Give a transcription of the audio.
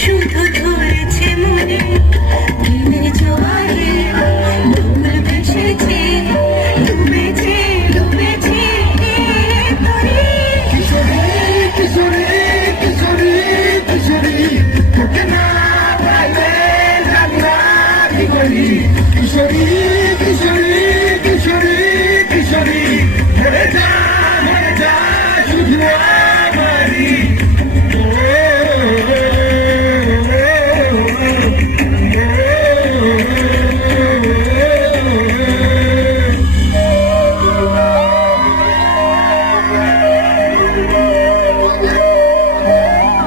শুধু ধরেছে মনে দিনের জোয়ারে ডুবে ভেসেছে ডুবেছে ডুবেছে কিশোরী কিশোরী কিশোরী কিশোরী তোকে না পাইলে জানি না কি করি কিশোরী